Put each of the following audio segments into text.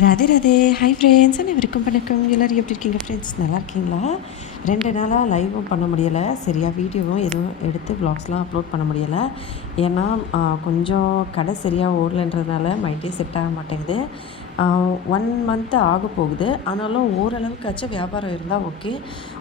Radhe Radhe. Hi friends, அனைவருக்கும் வணக்கம். எல்லோரும் எப்படி இருக்கீங்க ஃப்ரெண்ட்ஸ்? நல்லா இருக்கீங்களா? 2 நாளாக லைவும் பண்ண முடியலை, சரியாக வீடியோவும் எதுவும் எடுத்து வ்ளாக்ஸ்லாம் அப்லோட் பண்ண முடியலை. ஏன்னா கொஞ்சம் கடை சரியாக ஓடலைன்றதுனால மைண்டே செட் ஆக மாட்டேங்குது. 1 மந்த்து ஆக போகுது. ஆனாலும் ஓரளவுக்காச்சும் வியாபாரம் இருந்தால் ஓகே.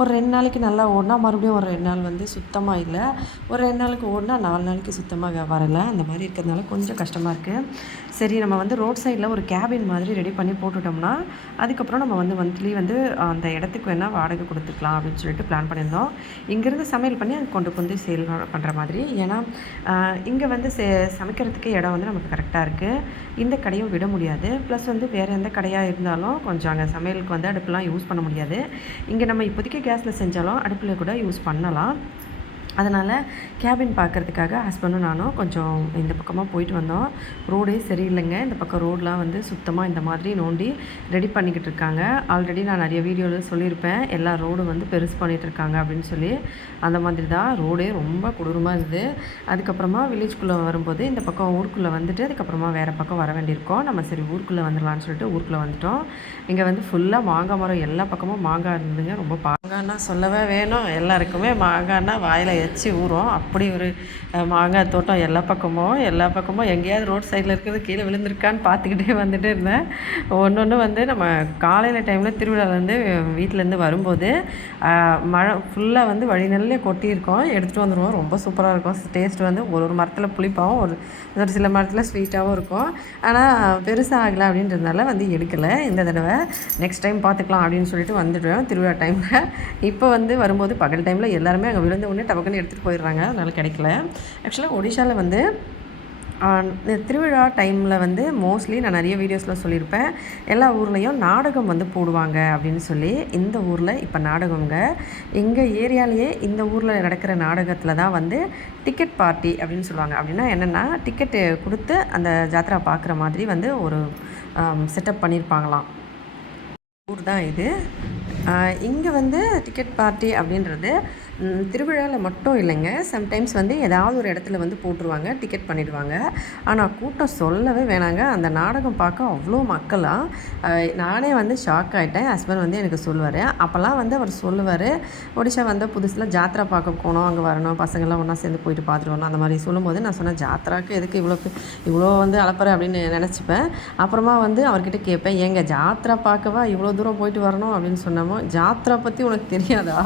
ஒரு 2 நாளைக்கு நல்லா ஓடினா மறுபடியும் ஒரு 2 நாள் வந்து சுத்தமாக இல்லை. ஒரு 2 நாளுக்கு ஓடினா 4 நாளைக்கு சுத்தமாக வியாபாரம் இல்லை. அந்த மாதிரி இருக்கிறதுனால கொஞ்சம் கஷ்டமாக இருக்குது. சரி, நம்ம வந்து ரோட் சைடில் ஒரு கேபின் மாதிரி ரெடி பண்ணி போட்டுட்டோம்னா அதுக்கப்புறம் நம்ம வந்து மந்த்லி வந்து அந்த இடத்துக்கு வேணால் வாடகை கொடுத்துக்கலாம் அப்படின்னு சொல்லிட்டு பிளான் பண்ணியிருந்தோம். இங்கேருந்து சமையல் பண்ணி அது கொண்டு வந்து சேல் பண்ணுற மாதிரி. ஏன்னா இங்கே வந்து சமைக்கிறதுக்கு இடம் வந்து நமக்கு கரெக்டாக இருக்குது. இந்த கடையும் விட முடியாது. ப்ளஸ் வந்து வேறு எந்த கடையாக இருந்தாலும் கொஞ்சம் அங்கே சமையலுக்கு வந்து அடுப்புலாம் யூஸ் பண்ண முடியாது. இங்கே நம்ம இப்போதைக்கு கேஸில் செஞ்சாலும் அடுப்பில் கூட யூஸ் பண்ணலாம். அதனால் கேபின் பார்க்குறதுக்காக ஹஸ்பண்டும் நானும் கொஞ்சம் இந்த பக்கமாக போயிட்டு வந்தோம். ரோடே சரியில்லைங்க. இந்த பக்கம் ரோடெலாம் வந்து சுத்தமாக இந்த மாதிரி நோண்டி ரெடி பண்ணிக்கிட்டு இருக்காங்க. ஆல்ரெடி நான் நிறைய வீடியோவில் சொல்லியிருப்பேன், எல்லா ரோடும் வந்து பெருசு பண்ணிகிட்ருக்காங்க அப்படின்னு சொல்லி. அந்த மாதிரி தான் ரோடே ரொம்ப கொடூரமாக இருந்தது. அதுக்கப்புறமா வில்லேஜ்குள்ளே வரும்போது இந்த பக்கம் ஊருக்குள்ளே வந்துட்டு அதுக்கப்புறமா வேறு பக்கம் வர வேண்டியிருக்கோம். நம்ம சரி ஊருக்குள்ளே வந்துடலான்னு சொல்லிட்டு ஊருக்குள்ளே வந்துட்டோம். இங்கே வந்து ஃபுல்லாக மாங்காய் மரம், எல்லா பக்கமும் மாங்காய் இருந்ததுங்க. ரொம்ப மாங்காய்னா சொல்லவே வேணும். எல்லாருக்குமே மாங்காய்னா வாயில் வச்சு ஊறும். அப்படி ஒரு மாங்காய் தோட்டம் எல்லா பக்கமும் எங்கேயாவது ரோட் சைடில் இருக்கிறது கீழே விழுந்திருக்கான்னு பார்த்துக்கிட்டே வந்துட்டு இருந்தேன். ஒன்று வந்து நம்ம காலையில் டைமில் திருவிழாலேருந்து வீட்டிலேருந்து வரும்போது மழை ஃபுல்லாக வந்து வழி நல்ல கொட்டியிருக்கோம். எடுத்துகிட்டு வந்துடுவோம். ரொம்ப சூப்பராக இருக்கும். டேஸ்ட் வந்து ஒரு மரத்தில் புளிப்பாகவும் ஒரு சில மரத்தில் ஸ்வீட்டாகவும் இருக்கும். ஆனால் பெருசாக ஆகலை அப்படின்றதுனால வந்து எடுக்கலை இந்த தடவை. நெக்ஸ்ட் டைம் பார்த்துக்கலாம் அப்படின்னு சொல்லிட்டு வந்துடுவேன் திருவிழா டைமில். இப்போ வந்து வரும்போது பகல் டைமில் எல்லாருமே அங்கே விழுந்த உடனே டபக்குன்னு எடுத்துகிட்டு போயிடுறாங்க. அதனால் கிடைக்கல. ஆக்சுவலாக ஒடிஷாவில் வந்து திருவிழா டைமில் வந்து மோஸ்ட்லி நான் நிறைய வீடியோஸில் சொல்லியிருப்பேன், எல்லா ஊர்லேயும் நாடகம் வந்து போடுவாங்க அப்படின்னு சொல்லி. இந்த ஊரில் இப்போ நாடகங்க எங்கள் ஏரியாலேயே இந்த ஊரில் நடக்கிற நாடகத்தில் தான் வந்து டிக்கெட் பார்ட்டி அப்படின்னு சொல்லுவாங்க. அப்படின்னா என்னென்னா டிக்கெட்டு கொடுத்து அந்த ஜாத்ரா பார்க்குற மாதிரி வந்து ஒரு செட்டப் பண்ணியிருப்பாங்களாம். ஊர் தான் இது. இங்கே வந்து டிக்கெட் பார்ட்டி அப்படின்றது திருவிழாவில் மட்டும் இல்லைங்க. சம்டைம்ஸ் வந்து ஏதாவது ஒரு இடத்துல வந்து போட்டுருவாங்க, டிக்கெட் பண்ணிவிடுவாங்க. ஆனால் கூட்டம் சொல்லவே வேணாங்க. அந்த நாடகம் பார்க்க அவ்வளோ மக்களாக நானே வந்து ஷாக் ஆகிட்டேன். ஹஸ்பண்ட் வந்து எனக்கு சொல்லுவார். அப்போல்லாம் வந்து அவர் சொல்லுவார், ஒடிஷா வந்த புதுசில் ஜாத்ரா பார்க்க போனோம், அங்கே வரணும், பசங்கள்லாம் ஒன்றா சேர்ந்து போயிட்டு பார்த்துட்டு வரணும் அந்த மாதிரி சொல்லும்போது நான் சொன்னேன், ஜாத்ராவுக்கு எதுக்கு இவ்வளோ வந்து அலப்பறை அப்படின்னு நினச்சிப்பேன். அப்புறமா வந்து அவர்கிட்ட கேட்பேன், ஏங்க ஜாத்ரா பார்க்கவா இவ்வளோ தூரம் போயிட்டு வரணும் அப்படின்னு சொன்னோமோ, ஜாத்ரா பற்றி உனக்கு தெரியாதா?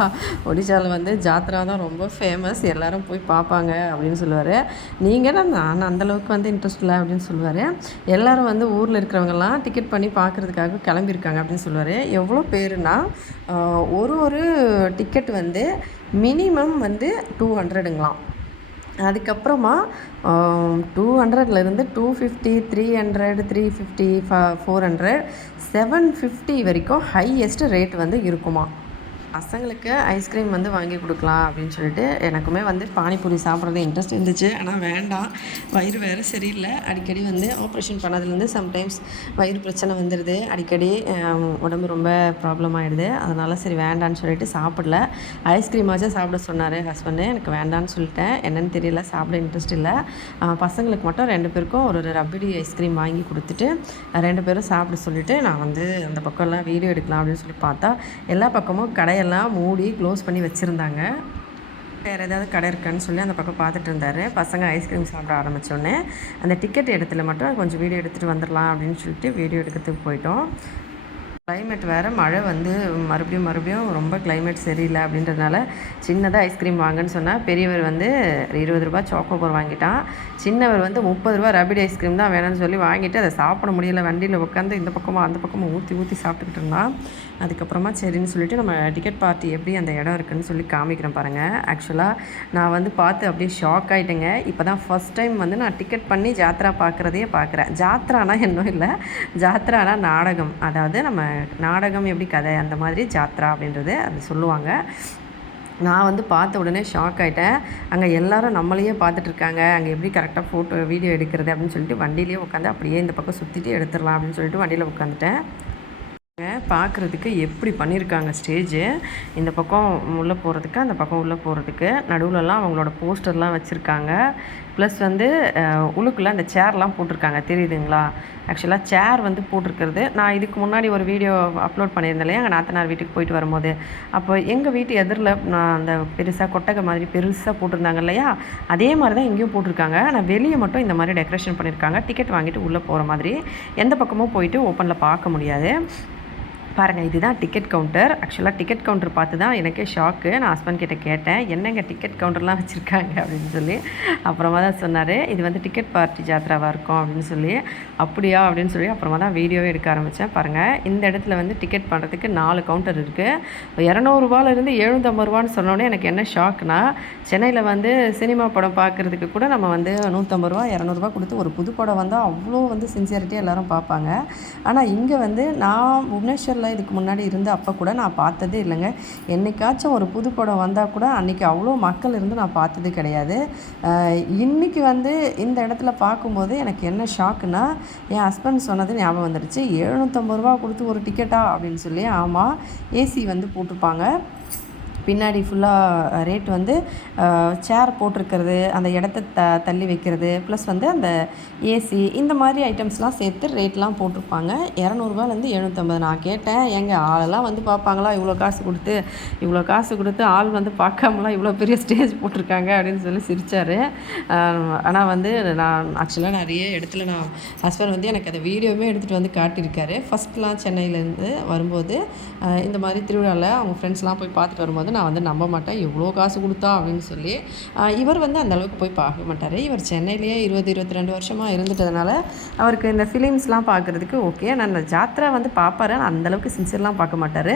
ஒடிஷாவில் வந்து ஜாத்ரா தான் ரொம்ப ஃபேமஸ், எல்லோரும் போய் பார்ப்பாங்க அப்படின்னு சொல்லுவார். நீங்கள் நான் அந்தளவுக்கு வந்து இன்ட்ரெஸ்ட் இல்லை அப்படின்னு சொல்லுவார். எல்லோரும் வந்து ஊரில் இருக்கிறவங்கெல்லாம் டிக்கெட் பண்ணி பார்க்குறதுக்காக கிளம்பியிருக்காங்க அப்படின்னு சொல்லுவார். எவ்வளோ பேருனா ஒரு டிக்கெட் வந்து மினிமம் வந்து 200ங்களாம். அதுக்கப்புறமா 200லேருந்து 250, 300, 350, 400, 750 வரைக்கும் ஹையஸ்ட் ரேட் வந்து இருக்குமா. பசங்களுக்கு ஐஸ்கிரீம் வந்து வாங்கி கொடுக்கலாம் அப்படின்னு சொல்லிட்டு எனக்குமே வந்து பானிபூரி சாப்பிட்றது இன்ட்ரெஸ்ட் இருந்துச்சு. ஆனால் வேண்டாம், வயிறு வேறு சரியில்லை. அடிக்கடி வந்து ஆப்ரேஷன் பண்ணதுலேருந்து சம்டைம்ஸ் வயிறு பிரச்சனை வந்துடுது. அடிக்கடி உடம்பு ரொம்ப ப்ராப்ளம் ஆகிடுது. அதனால் சரி வேண்டான்னு சொல்லிட்டு சாப்பிடல. ஐஸ்கிரீமாச்சும் சாப்பிட சொன்னார் ஹஸ்பண்டு. எனக்கு வேண்டான்னு சொல்லிட்டேன். என்னென்னு தெரியல, சாப்பிட இன்ட்ரெஸ்ட் இல்லை. பசங்களுக்கு மட்டும் 2 பேருக்கும் ஒரு ரப்பிடி ஐஸ்கிரீம் வாங்கி கொடுத்துட்டு 2 பேரும் சாப்பிட சொல்லிவிட்டு நான் வந்து அந்த பக்கம்லாம் வீடியோ எடுக்கலாம் அப்படின்னு சொல்லி பார்த்தா எல்லா பக்கமும் கடையெல்லாம் மூடி க்ளோஸ் பண்ணி வச்சுருந்தாங்க. வேறு ஏதாவது கடை இருக்கான்னு சொல்லி அந்த பக்கம் பார்த்துட்டு இருந்தார். பசங்க ஐஸ்கிரீம் சாப்பிட ஆரம்பித்தோடனே அந்த டிக்கெட் இடத்துல மட்டும் கொஞ்சம் வீடியோ எடுத்துகிட்டு வந்துடலாம் அப்படின்னு சொல்லிட்டு வீடியோ எடுக்கிறதுக்கு போயிட்டோம். கிளைமேட் வேறு, மழை வந்து மறுபடியும் ரொம்ப கிளைமேட் சரியில்லை அப்படின்றதுனால சின்னதாக ஐஸ்கிரீம் வாங்கன்னு சொன்னால் பெரியவர் வந்து 20 ரூபா சாக்கோபார் வாங்கிட்டான். சின்னவர் வந்து 30 ரூபா ரபிடி ஐஸ்கிரீம் தான் வேணும்னு சொல்லி வாங்கிட்டு அதை சாப்பிட முடியல. வண்டியில் உட்காந்து இந்த பக்கமாக அந்த பக்கமாக ஊற்றி சாப்பிட்டுக்கிட்டு இருந்தான். அதுக்கப்புறமா சரின்னு சொல்லிவிட்டு நம்ம டிக்கெட் பார்ட்டி எப்படி அந்த இடம் இருக்குதுன்னு சொல்லி காமிக்கிறேன் பாருங்கள். ஆக்சுவலாக நான் வந்து பார்த்து அப்படியே ஷாக் ஆகிட்டேங்க. இப்போ தான் ஃபஸ்ட் டைம் வந்து நான் டிக்கெட் பண்ணி ஜாத்ரா பார்க்குறேன். ஜாத்ரானா இன்னும் இல்லை, ஜாத்ரானா நாடகம். அதாவது நம்ம நாடகம் எப்படி கதை அந்த மாதிரி ஜாத்ரா அப்படின்றது அது சொல்லுவாங்க. நான் வந்து பார்த்த உடனே ஷாக் ஆகிட்டேன். அங்கே எல்லோரும் நம்மளையே பார்த்துட்ருக்காங்க. அங்கே எப்படி கரெக்டாக வீடியோ எடுக்கிறது அப்படின்னு சொல்லிட்டு வண்டியிலே உட்காந்து அப்படியே இந்த பக்கம் சுற்றிட்டு எடுத்துடலாம் அப்படின்னு சொல்லிட்டு வண்டியில் உட்காந்துட்டேன். பார்க்குறதுக்கு எப்படி பண்ணியிருக்காங்க ஸ்டேஜு. இந்த பக்கம் உள்ளே போகிறதுக்கு, அந்த பக்கம் உள்ளே போகிறதுக்கு நடுவுலலாம் அவங்களோட போஸ்டர்லாம் வச்சுருக்காங்க. ப்ளஸ் வந்து உள்ளுக்குள்ளே அந்த சேர்லாம் போட்டிருக்காங்க தெரியுதுங்களா? ஆக்சுவலாக சேர் வந்து போட்டிருக்கிறது நான் இதுக்கு முன்னாடி ஒரு வீடியோ அப்லோட் பண்ணியிருந்தேன் இல்லையா, எங்கள் நாத்தனார் வீட்டுக்கு போயிட்டு வரும்போது. அப்போ எங்கள் வீட்டு எதிரில் நான் அந்த பெருசாக கொட்டகை மாதிரி பெருசாக போட்டிருந்தாங்க இல்லையா, அதே மாதிரி தான் இங்கேயும் போட்டிருக்காங்க. ஆனால் வெளியே மட்டும் இந்த மாதிரி டெக்கரேஷன் பண்ணியிருக்காங்க. டிக்கெட் வாங்கிட்டு உள்ளே போகிற மாதிரி எந்த பக்கமும் போயிட்டு ஓப்பனில் பார்க்க முடியாது. பாருங்கள், இதுதான் டிக்கெட் கவுண்டர். ஆக்சுவலாக டிக்கெட் கவுண்டர் பார்த்து தான் எனக்கே ஷாக்கு. நான் ஹஸ்பண்ட் கிட்ட கேட்டேன், என்னங்க டிக்கெட் கவுண்டர்லாம் வச்சுருக்காங்க அப்படின்னு சொல்லி. அப்புறமா தான் சொன்னார், இது வந்து டிக்கெட் பார்ட்டி ஜாத்ராவாக இருக்கும் அப்படின்னு சொல்லி. அப்படியா அப்படின்னு சொல்லி அப்புறமா தான் வீடியோவே எடுக்க ஆரம்பித்தேன். பாருங்கள், இந்த இடத்துல வந்து டிக்கெட் பண்ணுறதுக்கு 4 கவுண்டர் இருக்குது. 200 750 சொன்னோடனே எனக்கு என்ன ஷாக்னா, சென்னையில் வந்து சினிமா படம் பார்க்குறதுக்கு கூட நம்ம வந்து 150 200 கொடுத்து ஒரு புது படம் வந்தால் அவ்வளோ வந்து சின்சியரிட்டியாக எல்லோரும் பார்ப்பாங்க. ஆனால் இங்கே வந்து நான் புவனேஸ்வரில் இதுக்கு முன்னாடி இருந்து அப்போ கூட நான் பார்த்ததே இல்லைங்க. என்றைக்காச்சும் ஒரு புது படம் வந்தால் கூட அன்றைக்கி அவ்வளோ மக்கள் இருந்து நான் பார்த்தது கிடையாது. இன்றைக்கி வந்து இந்த இடத்துல பார்க்கும்போது எனக்கு என்ன ஷாக்குன்னா, என் ஹஸ்பண்ட் சொன்னது ஞாபகம் வந்துடுச்சு. 750 கொடுத்து ஒரு டிக்கெட்டா அப்படின்னு சொல்லி. ஆமாம், ஏசி வந்து போட்டிருப்பாங்க. பின்னாடி ஃபுல்லாக ரேட் வந்து சேர் போட்டிருக்கிறது, அந்த இடத்த தள்ளி வைக்கிறது, ப்ளஸ் வந்து அந்த ஏசி இந்த மாதிரி ஐட்டம்ஸ்லாம் சேர்த்து ரேட்லாம் போட்டிருப்பாங்க. 200 750. நான் கேட்டேன், ஏங்க ஆளெல்லாம் வந்து பார்ப்பாங்களா இவ்வளோ காசு கொடுத்து ஆள் வந்து பார்க்காமலாம் இவ்வளோ பெரிய ஸ்டேஜ் போட்டிருக்காங்க அப்படின்னு சொல்லி சிரித்தார். ஆனால் வந்து நான் ஆக்சுவலாக நிறைய இடத்துல நான் ஹஸ்பண்ட் வந்து எனக்கு அந்த வீடியோவே எடுத்துகிட்டு வந்து காட்டியிருக்காரு. ஃபஸ்ட்லாம் சென்னையிலேருந்து வரும்போது இந்த மாதிரி திருவிழாவில் அவங்க ஃப்ரெண்ட்ஸ்லாம் போய் பார்த்துட்டு வரும்போது நான் வந்து நம்ப மாட்டேன், எவ்வளோ காசு கொடுத்தா அப்படின்னு சொல்லி. இவர் வந்து அந்தளவுக்கு போய் பார்க்க மாட்டார். இவர் சென்னையிலேயே 22 வருஷமாக இருந்துட்டதுனால அவருக்கு இந்த ஃபிலிம்ஸ்லாம் பார்க்குறதுக்கு ஓகே. நான் இந்த ஜாத்ரா வந்து பார்ப்பாரு, ஆனால் அந்தளவுக்கு சின்சியர்லாம் பார்க்க மாட்டார்.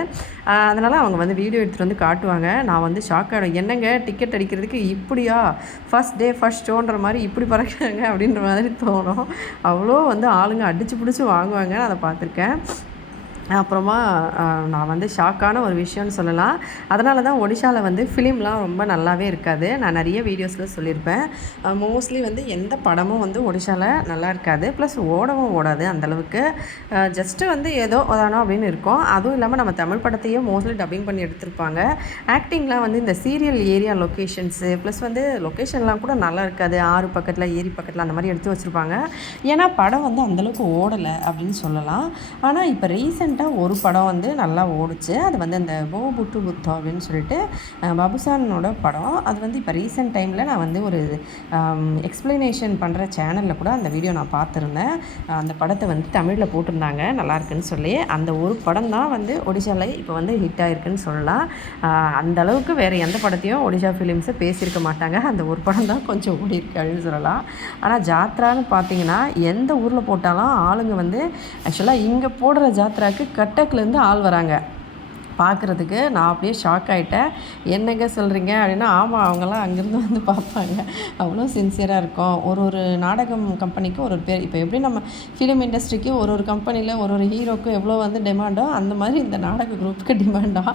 அதனால் அவங்க வந்து வீடியோ எடுத்துகிட்டு வந்து காட்டுவாங்க. நான் வந்து ஷாக் ஆகிடும், என்னங்க டிக்கெட் அடிக்கிறதுக்கு இப்படியா, ஃபஸ்ட் டே ஃபஸ்ட் ஷோன்ற மாதிரி இப்படி பறக்கிறாங்க அப்படின்ற மாதிரி தோணும். அவ்வளோ வந்து ஆளுங்க அடித்து பிடிச்சி வாங்குவாங்க, அதை பார்த்துருக்கேன். அப்புறமா நான் வந்து ஷாக்கான ஒரு விஷயம்னு சொல்லலாம். அதனால தான் ஒடிஷாவில் வந்து ஃபிலிம்லாம் ரொம்ப நல்லாவே இருக்காது. நான் நிறைய வீடியோஸில் சொல்லியிருப்பேன். மோஸ்ட்லி வந்து எந்த படமும் வந்து ஒடிஷாவில் நல்லா இருக்காது. ப்ளஸ் ஓடவும் ஓடாது அந்தளவுக்கு. ஜஸ்ட்டு வந்து ஏதோ தானோ அப்படின்னு இருக்கும். அதுவும் இல்லாமல் நம்ம தமிழ் படத்தையே மோஸ்ட்லி டப்பிங் பண்ணி எடுத்திருப்பாங்க. ஆக்டிங்லாம் வந்து இந்த சீரியல் ஏரியா லொக்கேஷன்ஸு ப்ளஸ் வந்து லொக்கேஷன்லாம் கூட நல்லா இருக்காது. ஆறு பக்கத்தில் ஏரி பக்கத்தில் அந்த மாதிரி எடுத்து வச்சுருப்பாங்க. ஏன்னா படம் வந்து அந்தளவுக்கு ஓடலை அப்படின்னு சொல்லலாம். ஆனால் இப்போ ரீசெண்ட் ஒரு படம் வந்து நல்லா ஓடுச்சு. அது வந்து அந்த போ புட்டு புத்தா அப்படின்னு சொல்லிட்டு பாபுசானோட படம். அது வந்து இப்போ ரீசெண்ட் டைமில் நான் வந்து ஒரு எக்ஸ்ப்ளனேஷன் பண்ணுற சேனலில் கூட அந்த வீடியோ நான் பார்த்துருந்தேன். அந்த படத்தை வந்து தமிழில் போட்டிருந்தாங்க நல்லாயிருக்குன்னு சொல்லி. அந்த ஒரு படம் தான் வந்து ஒடிஷாவில் இப்போ வந்து ஹிட் ஆகிருக்குன்னு சொல்லலாம். அந்த அளவுக்கு வேறு எந்த படத்தையும் ஒடிஷா ஃபிலிம்ஸை பேசியிருக்க மாட்டாங்க. அந்த ஒரு படம் தான் கொஞ்சம் ஓடி இருக்கு அப்படின்னு சொல்லலாம். ஆனால் ஜாத்ரான்னு பார்த்தீங்கன்னா எந்த ஊரில் போட்டாலும் ஆளுங்க வந்து ஆக்சுவலாக இங்கே போடுற ஜாத்ராக்கு கட்டக்லேருந்து ஆள் வராங்க பார்க்குறதுக்கு. நான் அப்படியே ஷாக் ஆகிட்டேன். என்னங்க சொல்கிறீங்க அப்படின்னா, ஆமாம் அவங்கெல்லாம் அங்கேருந்து வந்து பார்ப்பாங்க. அவ்வளோ சின்சியராக இருக்கும். ஒரு நாடகம் கம்பெனிக்கு ஒரு பேர். இப்போ எப்படி நம்ம ஃபிலிம் இண்டஸ்ட்ரிக்கு ஒரு கம்பெனியில் ஒரு ஹீரோக்கும் எவ்வளோ வந்து டிமாண்டோ, அந்த மாதிரி இந்த நாடக குரூப்புக்கு டிமாண்டாக.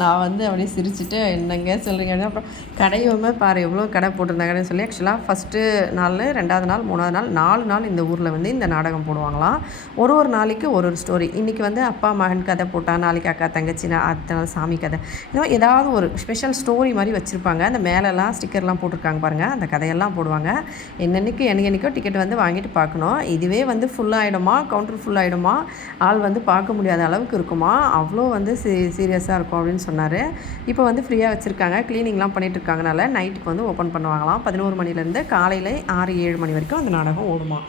நான் வந்து அப்படியே சிரிச்சுட்டு என்னங்க சொல்கிறீங்க அப்படின்னா, அப்புறம் கடையுமே பாரு எவ்வளோ கடை போட்டிருந்தாங்கன்னு சொல்லி. ஆக்சுவலாக ஃபஸ்ட்டு நாள், 2வது நாள், 3வது நாள் 4 நாள் இந்த ஊரில் வந்து இந்த நாடகம் போடுவாங்களாம். ஒரு நாளைக்கு ஒரு ஸ்டோரி. இன்றைக்கி வந்து அப்பா மகன் கதை போட்டால், நாளைக்கு அக்கா தங்கச்சி, அடுத்த சாமி கதை, இந்த மாதிரி ஏதாவது ஒரு ஸ்பெஷல் ஸ்டோரி மாதிரி வச்சுருப்பாங்க. அந்த மேலெல்லாம் ஸ்டிக்கர்லாம் போட்டிருக்காங்க பாருங்கள், அந்த கதையெல்லாம் போடுவாங்க. என்னைக்கோ டிக்கெட் வந்து வாங்கிட்டு பார்க்கணும். இதுவே வந்து ஃபுல்லாகிடுமா, கவுண்டர் ஃபுல்லாகிடுமா, ஆள் வந்து பார்க்க முடியாத அளவுக்கு இருக்குமா, அவ்வளோ வந்து சீரியஸாக இருக்கும் அப்படின்னு சொன்னார். இப்போ வந்து ஃப்ரீயாக வச்சுருக்காங்க. க்ளீனிங்லாம் பண்ணிகிட்டு இருக்காங்கனால நைட்டுக்கு வந்து ஓப்பன் பண்ணுவாங்களாம். 11 மணிலேருந்து காலையில் 6-7 மணி வரைக்கும் அந்த நாடகம் ஓடுமா.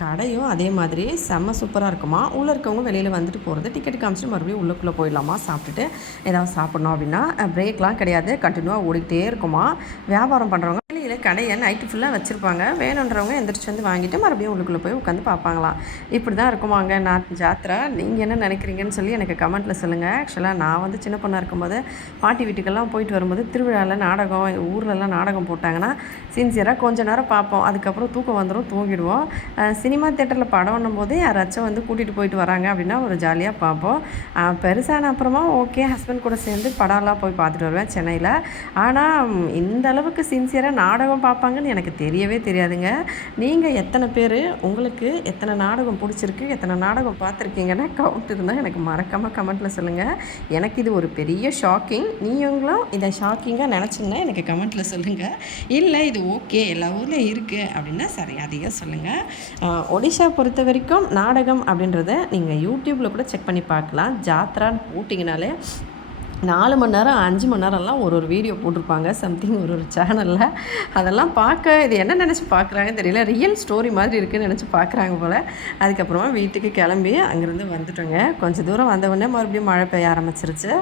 கடையும் அதே மாதிரி செம்ம சூப்பராக இருக்குமா. உள்ளே இருக்கவங்க வெளியில் வந்துட்டு போகிறது, டிக்கெட் காமிச்சிட்டு மறுபடியும் உள்ளுக்குள்ளே போயிடலாமா. சாப்பிட்டுட்டு ஏதாவது சாப்பிட்ணும் அப்படின்னா பிரேக்லாம் கிடையாது, கண்டினியூவாக ஓடிக்கிட்டே இருக்குமா. வியாபாரம் பண்ணுறவங்க வெளியில் கடையை நைட்டு ஃபுல்லாக வச்சுருப்பாங்க. வேணுன்றவங்க எந்திரிச்சு வந்து வாங்கிட்டு மறுபடியும் உள்ளுக்குள்ளே போய் உட்காந்து பார்ப்பாங்களாம். இப்படி தான் இருக்குமாங்க நான் ஜாத்ரா. நீங்கள் என்ன நினைக்கிறீங்கன்னு சொல்லி எனக்கு கமெண்ட்டில் சொல்லுங்கள். ஆக்சுவலாக நான் வந்து சின்ன பொண்ணாக இருக்கும்போது பாட்டி வீட்டுக்கெல்லாம் போயிட்டு வரும்போது திருவிழாவில் நாடகம், ஊர்லெலாம் நாடகம் போட்டாங்கன்னா சின்சியராக கொஞ்ச நேரம் பார்ப்போம். அதுக்கப்புறம் தூக்கம் வந்துடும், தூங்கிடுவோம். சினிமா தேட்டரில் படம் போது யாராச்சும் வந்து கூட்டிகிட்டு போயிட்டு வராங்க அப்படின்னா ஒரு ஜாலியாக பார்ப்போம். பெருசான அப்புறமா ஓகே ஹஸ்பண்ட் கூட சேர்ந்து படம்லாம் போய் பார்த்துட்டு வருவேன் சென்னையில். ஆனால் இந்த அளவுக்கு சின்சியராக நாடகம் நாடகம் பார்ப்பாங்கன்னு எனக்கு தெரியவே தெரியாதுங்க. நீங்கள் எத்தனை பேர் உங்களுக்கு எத்தனை நாடகம் பிடிச்சிருக்கு, எத்தனை நாடகம் பார்த்துருக்கீங்கன்னா கவுண்ட் இருந்தால் எனக்கு மறக்காமல் கமெண்ட்டில் சொல்லுங்கள். எனக்கு இது ஒரு பெரிய ஷாக்கிங். நீங்களும் இதை ஷாக்கிங்காக நினச்சிங்கன்னா எனக்கு கமெண்ட்டில் சொல்லுங்கள். இல்லை இது ஓகே எல்லா ஊர்லேயும் இருக்குது அப்படின்னா சரி அதையும் சொல்லுங்கள். ஒடிஷா பொறுத்த வரைக்கும் நாடகம் அப்படின்றத நீங்கள் யூடியூப்பில் கூட செக் பண்ணி பார்க்கலாம். ஜாத்ரான்னு போட்டிங்கனாலே 4 மணி நேரம் 5 மணி நேரம்லாம் ஒரு வீடியோ போட்டிருப்பாங்க சம்திங் ஒரு சேனலில். அதெல்லாம் பார்க்க இது என்ன நினச்சி பார்க்குறாங்கன்னு தெரியல. ரியல் ஸ்டோரி மாதிரி இருக்குதுன்னு நினச்சி பார்க்குறாங்க போல். அதுக்கப்புறமா வீட்டுக்கு கிளம்பி அங்கேருந்து வந்துட்டோங்க. கொஞ்சம் தூரம் வந்தவுடனே மறுபடியும் மழை பெய்ய ஆரம்பிச்சிருச்சு.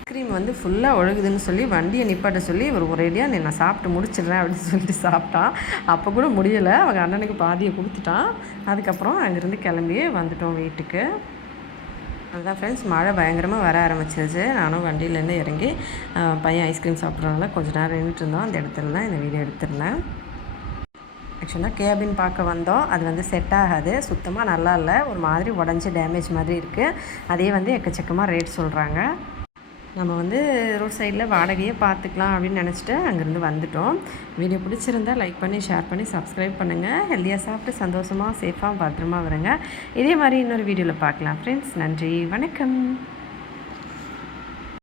ஐஸ்கிரீம் வந்து ஃபுல்லாக ஒழுகுதுன்னு சொல்லி வண்டியை நிப்பாட்ட சொல்லி ஒரு ஒரேடியாக நான் சாப்பிட்டு முடிச்சிடுறேன் அப்படின்னு சொல்லிட்டு சாப்பிட்டான். அப்போ கூட முடியலை, அவங்க அண்ணனுக்கு பாதியை கொடுத்துட்டான். அதுக்கப்புறம் அங்கேருந்து கிளம்பி வந்துட்டோம் வீட்டுக்கு. அதுதான் ஃப்ரெண்ட்ஸ், மழை பயங்கரமாக வர ஆரம்பிச்சிருச்சு. நானும் வண்டியிலேருந்து இறங்கி பையன் ஐஸ்கிரீம் சாப்பிட்றதுனால கொஞ்சம் நேரம் நின்றுட்டு இருந்தோம். அந்த இடத்துல தான் இந்த வீடியோ எடுத்துருந்தேன். ஆக்சுவலாக கேபின் பார்க்க வந்தோம். அது வந்து செட் ஆகாது, சுத்தமாக நல்லா இல்லை, ஒரு மாதிரி உடஞ்சி டேமேஜ் மாதிரி இருக்குது. அதே வந்து எக்கச்சக்கமாக ரேட் சொல்கிறாங்க. நம்ம வந்து ரோட் சைடில் வாடகையே பார்த்துக்கலாம் அப்படின்னு நினச்சிட்டு அங்கேருந்து வந்துட்டோம். வீடியோ பிடிச்சிருந்தால் லைக் பண்ணி ஷேர் பண்ணி சப்ஸ்கிரைப் பண்ணுங்கள். ஹெல்த்தியாக சாப்பிட்டு சந்தோஷமாக சேஃபாக பத்திரமா வருங்க. இதே மாதிரி இன்னொரு வீடியோவில் பார்க்கலாம் ஃப்ரெண்ட்ஸ். நன்றி, வணக்கம்.